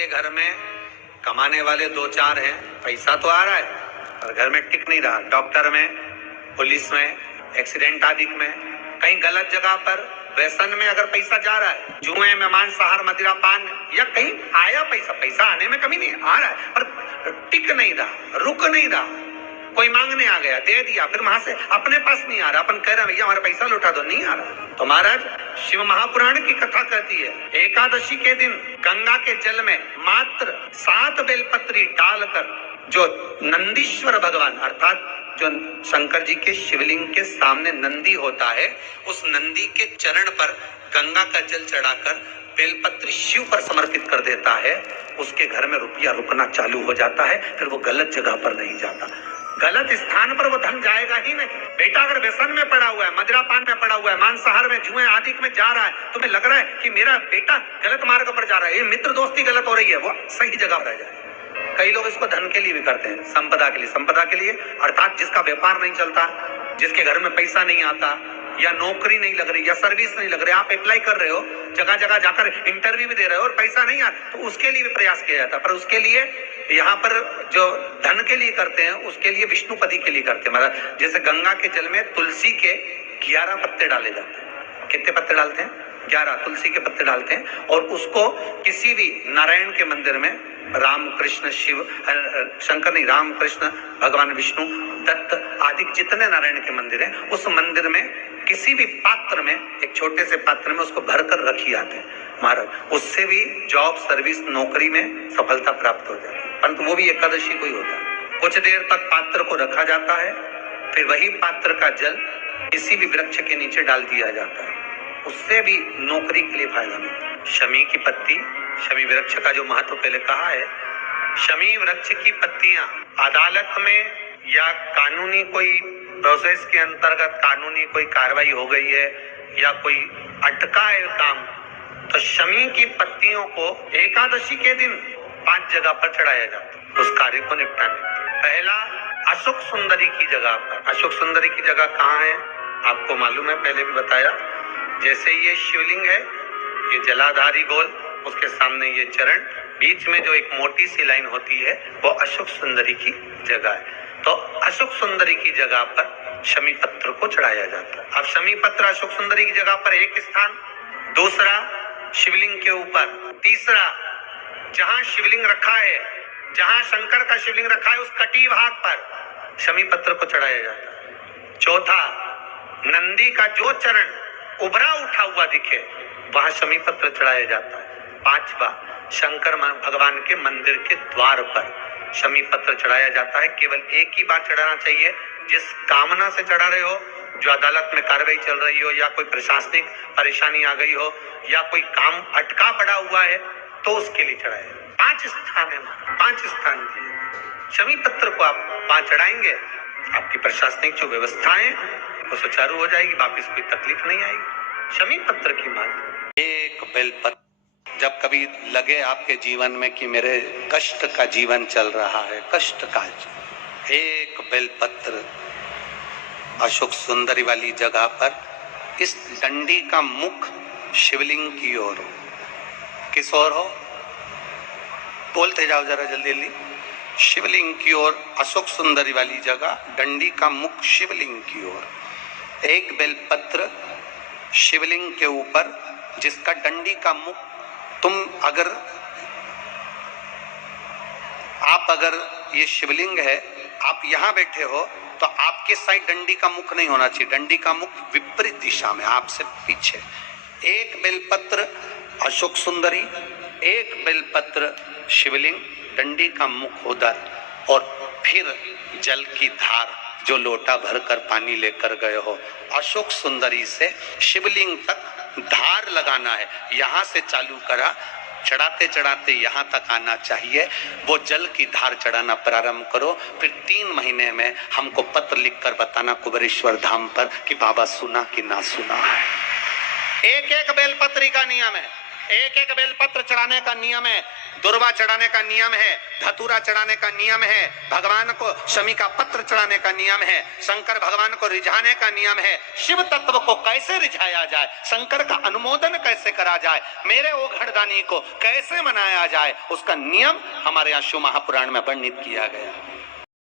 जिसके घर में कमाने वाले दो चार हैं, पैसा तो आ रहा है पर घर में टिक नहीं रहा, डॉक्टर में, पुलिस में, एक्सीडेंट आदि में, कहीं गलत जगह पर व्यसन में अगर पैसा जा रहा है, जुए में, मांसाहार, मदिरा पान, या कहीं आया पैसा आने में कमी नहीं, आ रहा है पर टिक नहीं रहा, रुक नहीं रहा, कोई मांगने आ गया, दे दिया, फिर वहां से अपने पास नहीं आ रहा, अपन कह रहे हैं भैया हमारा पैसा लौटा दो, नहीं आ रहा। तो महाराज शिव महापुराण की कथा कहती है, एकादशी के दिन गंगा के जल में मात्र 7 बेलपत्री डालकर जो नंदीश्वर भगवान अर्थात जो शंकर जी के शिवलिंग के सामने नंदी होता है, उस नंदी के चरण पर गंगा का जल चढ़ाकर बेलपत्री शिव पर समर्पित कर देता है, उसके घर में रुपया रुकना चालू हो जाता है, फिर वो गलत जगह पर नहीं जाता, गलत स्थान पर वो धन जाएगा ही नहीं। बेटा अगर व्यसन में पड़ा हुआ है, मदिरा पान में पड़ा हुआ है, मांसाहार में, जुए आदि में जा रहा है, तुम्हें लग रहा है कि मेरा बेटा गलत मार्ग पर जा रहा है, ये मित्र दोस्ती गलत हो रही है, वो सही जगह पर जाए। कई लोग इसको धन के लिए भी करते हैं, संपदा के लिए अर्थात जिसका व्यापार नहीं चलता, जिसके घर में पैसा नहीं आता, या नौकरी नहीं लग रही, या सर्विस नहीं लग रही, आप अप्लाई कर रहे हो, जगह जगह जाकर इंटरव्यू भी दे रहे हो और पैसा नहीं आता, तो उसके लिए भी प्रयास किया जाता है। पर उसके लिए यहाँ पर जो धन के लिए करते हैं, उसके लिए विष्णुपति के लिए करते हैं। मतलब जैसे गंगा के जल में तुलसी के 11 पत्ते डाले जाते हैं। कितने पत्ते डालते हैं? 11 तुलसी के पत्ते डालते हैं, और उसको किसी भी नारायण के मंदिर में, राम कृष्ण शिव शंकर नहीं, राम कृष्ण भगवान विष्णु दत्त आदि जितने नारायण के मंदिर हैं, उस मंदिर में किसी भी पात्र में, एक छोटे से पात्र में उसको भरकर रखी आते हैं महाराज, उससे भी जॉब, सर्विस, नौकरी में सफलता प्राप्त हो जाती है। परंतु वो भी एकादशी को ही होता है। कुछ देर तक पात्र को रखा जाता है, फिर वही पात्र का जल किसी भी वृक्ष के नीचे डाल दिया जाता है, उससे भी नौकरी के लिए फायदा मिलता है। शमी की पत्ती, शमी वृक्ष का जो महत्व पहले कहा है, शमी वृक्ष की पत्तियां अदालत में या कानूनी कोई प्रोसेस के अंतर्गत कानूनी कोई कार्रवाई हो गई है या कोई अटका है काम, तो शमी की पत्तियों को एकादशी के दिन 5 जगह पर चढ़ाया जाता है उस कार्य को निपटाने। पहला अशोक सुंदरी की जगह पर। अशोक सुंदरी की जगह कहाँ है आपको मालूम है, पहले भी बताया। जैसे ये शिवलिंग है, ये जलाधारी गोल, उसके सामने ये चरण, बीच में जो एक मोटी सी लाइन होती है वो अशोक सुंदरी की जगह है। तो अशोक सुंदरी की जगह पर शमी पत्र को चढ़ाया जाता है। अब शमी पत्र अशोक सुंदरी की जगह पर एक स्थान, दूसरा शिवलिंग के ऊपर, तीसरा जहां शिवलिंग रखा है, जहां शंकर का शिवलिंग रखा है उस कटी भाग पर शमी पत्र को चढ़ाया जाता है। चौथा, नंदी का जो चरण उभरा उठा हुआ दिखे वहां शमी पत्र चढ़ाया जाता है। पांचवा, शंकर भगवान के मंदिर के द्वार पर शमी पत्र चढ़ाया जाता है। केवल एक ही बार चढ़ाना चाहिए, जिस कामना से चढ़ा रहे हो, जो अदालत में कार्रवाई चल रही हो, या कोई प्रशासनिक परेशानी आ गई हो, या कोई काम अटका पड़ा हुआ है, तो उसके लिए चढ़ाए। 5 स्थान है, 5 स्थान की शमी पत्र को आप 5 चढ़ाएंगे, आपकी प्रशासनिक जो व्यवस्थाएं वो सुचारू हो जाएगी, वापिस कोई तकलीफ नहीं आएगी। शमी पत्र की बात। एक बेलपत्र, जब कभी लगे आपके जीवन में कि मेरे कष्ट का जीवन चल रहा है, कष्ट का, एक बेलपत्र अशोक सुंदरी वाली जगह पर, इस डंडी का मुख शिवलिंग की ओर हो। किस ओर हो? बोलते जाओ जरा जल्दी जल्दी। शिवलिंग की ओर, अशोक सुंदरी वाली जगह, डंडी का मुख शिवलिंग की ओर, एक बेलपत्र शिवलिंग के ऊपर, जिसका डंडी का मुख, तुम अगर ये शिवलिंग है, आप यहां बैठे हो, तो आपके साइड डंडी का मुख नहीं होना चाहिए, डंडी का मुख विपरीत दिशा में, आपसे पीछे। एक बेलपत्र अशोक सुंदरी, एक बेलपत्र शिवलिंग, डंडी का मुख उधर, और फिर जल की धार, जो लोटा भरकर पानी लेकर गए हो, अशोक सुंदरी से शिवलिंग तक धार लगाना है। यहां से चालू करा, चढ़ाते चढ़ाते यहाँ तक आना चाहिए, वो जल की धार चढ़ाना प्रारंभ करो। फिर 3 महीने में हमको पत्र लिखकर बताना कुबेरेश्वर धाम पर कि बाबा सुना कि ना सुना है। एक बेलपत्री का नियम है, एक एक बेलपत्र चढ़ाने का नियम है, दुर्वा चढ़ाने का नियम है, धतूरा चढ़ाने का नियम है, भगवान को शमी का पत्र चढ़ाने का नियम है, शंकर भगवान को रिझाने का नियम है। शिव तत्व को कैसे रिझाया जाए, शंकर का अनुमोदन कैसे करा जाए, मेरे वो घड़दानी को कैसे मनाया जाए, उसका नियम हमारे यहाँ शिव महापुराण में वर्णित किया गया।